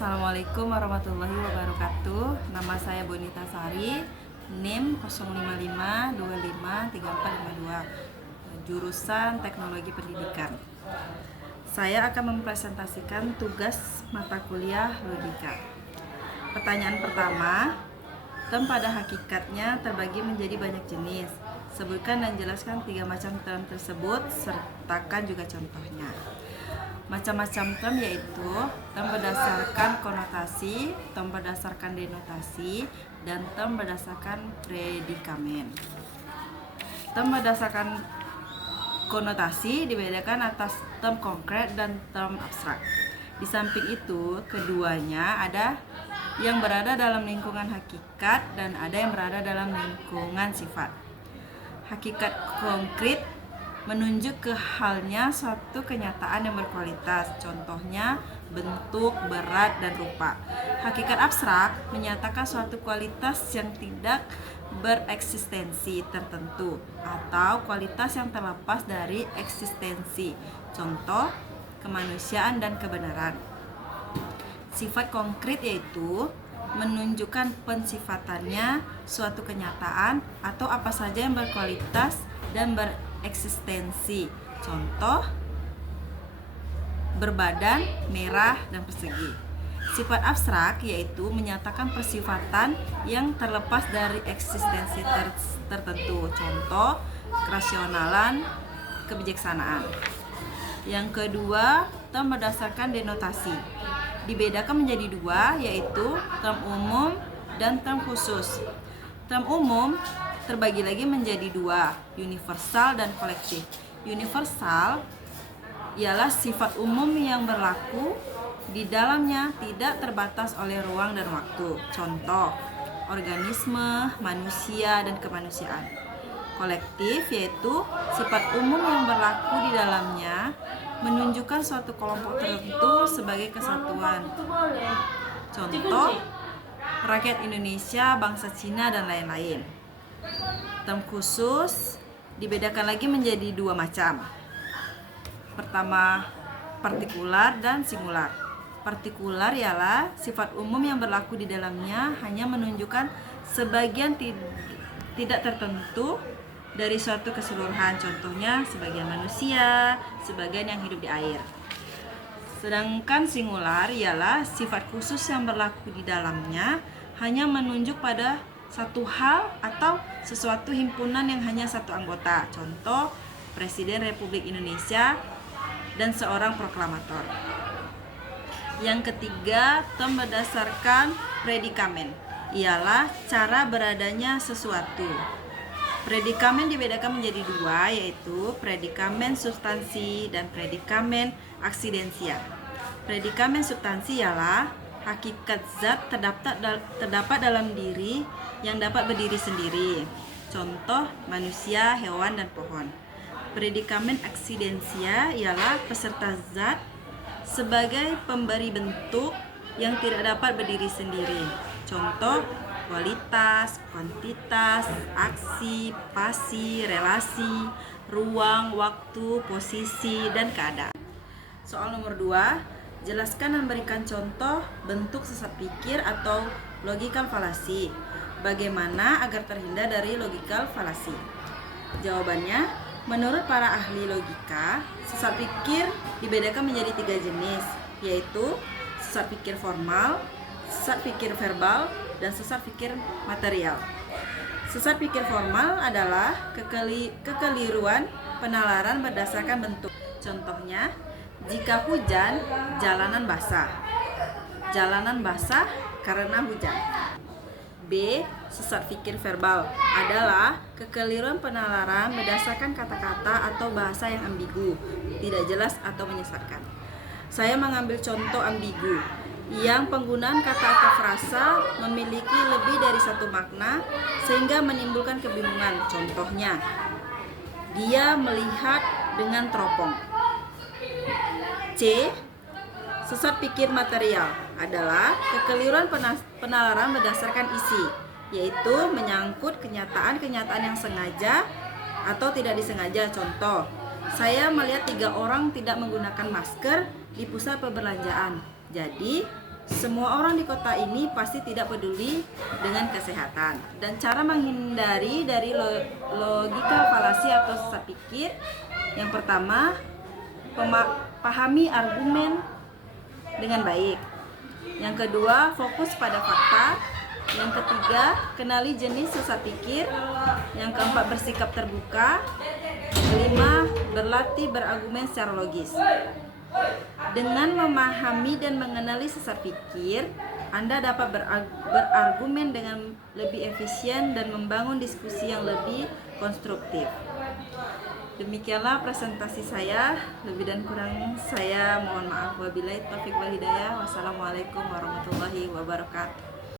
Assalamualaikum warahmatullahi wabarakatuh. Nama saya Bonita Sari, NIM 055253452, jurusan Teknologi Pendidikan. Saya akan mempresentasikan tugas mata kuliah logika. Pertanyaan pertama, term pada hakikatnya terbagi menjadi banyak jenis. Sebutkan dan jelaskan 3 macam term tersebut, sertakan juga contohnya. Macam-macam term yaitu term berdasarkan konotasi, term berdasarkan denotasi, dan term berdasarkan predikamen. Term berdasarkan konotasi dibedakan atas term konkret dan term abstrak. Di samping itu, keduanya ada yang berada dalam lingkungan hakikat dan ada yang berada dalam lingkungan sifat. Hakikat konkret menunjuk ke halnya suatu kenyataan yang berkualitas, contohnya bentuk, berat, dan rupa. Hakikat abstrak menyatakan suatu kualitas yang tidak bereksistensi tertentu atau kualitas yang terlepas dari eksistensi, contoh kemanusiaan dan kebenaran. Sifat konkret yaitu menunjukkan pensifatannya suatu kenyataan atau apa saja yang berkualitas dan bereksistensi, contoh berbadan, merah, dan persegi. Sifat abstrak yaitu menyatakan persifatan yang terlepas dari eksistensi tertentu, contoh kerasionalan, kebijaksanaan. Yang kedua, term berdasarkan denotasi dibedakan menjadi 2, yaitu term umum dan term khusus. Term umum terbagi lagi menjadi 2, universal dan kolektif. Universal ialah sifat umum yang berlaku di dalamnya tidak terbatas oleh ruang dan waktu, contoh organisme, manusia, dan kemanusiaan. Kolektif yaitu sifat umum yang berlaku di dalamnya menunjukkan suatu kelompok tertentu sebagai kesatuan, contoh rakyat Indonesia, bangsa Cina, dan lain-lain. Term khusus dibedakan lagi menjadi 2 macam. Pertama, partikular dan singular. Partikular ialah sifat umum yang berlaku di dalamnya hanya menunjukkan sebagian tidak tertentu dari suatu keseluruhan, contohnya sebagian manusia, sebagian yang hidup di air. Sedangkan singular ialah sifat khusus yang berlaku di dalamnya hanya menunjuk pada satu hal atau sesuatu himpunan yang hanya satu anggota, contoh Presiden Republik Indonesia dan seorang proklamator. Yang ketiga, term berdasarkan predikamen ialah cara beradanya sesuatu. Predikamen dibedakan menjadi 2, yaitu predikamen substansi dan predikamen aksidensia. Predikamen substansi ialah hakikat zat terdapat dalam diri yang dapat berdiri sendiri, contoh manusia, hewan, dan pohon. Predikamen aksidensia ialah peserta zat sebagai pemberi bentuk yang tidak dapat berdiri sendiri, contoh kualitas, kuantitas, aksi, pasi, relasi, ruang, waktu, posisi, dan keadaan. Soal nomor 2, jelaskan dan berikan contoh bentuk sesat pikir atau logical fallacy. Bagaimana agar terhindar dari logical fallacy? Jawabannya, menurut para ahli logika, sesat pikir dibedakan menjadi 3 jenis, yaitu sesat pikir formal, sesat pikir verbal, dan sesat pikir material. Sesat pikir formal adalah kekeliruan penalaran berdasarkan bentuk. Contohnya, jika hujan, jalanan basah. Jalanan basah karena hujan. B. Sesat pikir verbal adalah kekeliruan penalaran berdasarkan kata-kata atau bahasa yang ambigu, tidak jelas atau menyesatkan. Saya mengambil contoh ambigu yang penggunaan kata atau frasa memiliki lebih dari satu makna sehingga menimbulkan kebingungan. Contohnya, dia melihat dengan teropong. C. Sesat pikir material adalah kekeliruan penalaran berdasarkan isi, yaitu menyangkut kenyataan-kenyataan yang sengaja atau tidak disengaja. Contoh, saya melihat 3 orang tidak menggunakan masker di pusat perbelanjaan. Jadi, Semua orang di kota ini pasti tidak peduli dengan kesehatan. Dan cara menghindari dari logika falasi atau sesat pikir, yang pertama, pahami argumen dengan baik. Yang kedua, fokus pada fakta. Yang ketiga, kenali jenis sesat pikir. Yang keempat, bersikap terbuka. Kelima, berlatih berargumen secara logis. Dengan memahami dan mengenali sesat pikir, Anda dapat berargumen dengan lebih efisien dan membangun diskusi yang lebih konstruktif. Demikianlah presentasi saya. Lebih dan kurang saya mohon maaf. Wabillahi taufiq wal hidayah. Wassalamualaikum warahmatullahi wabarakatuh.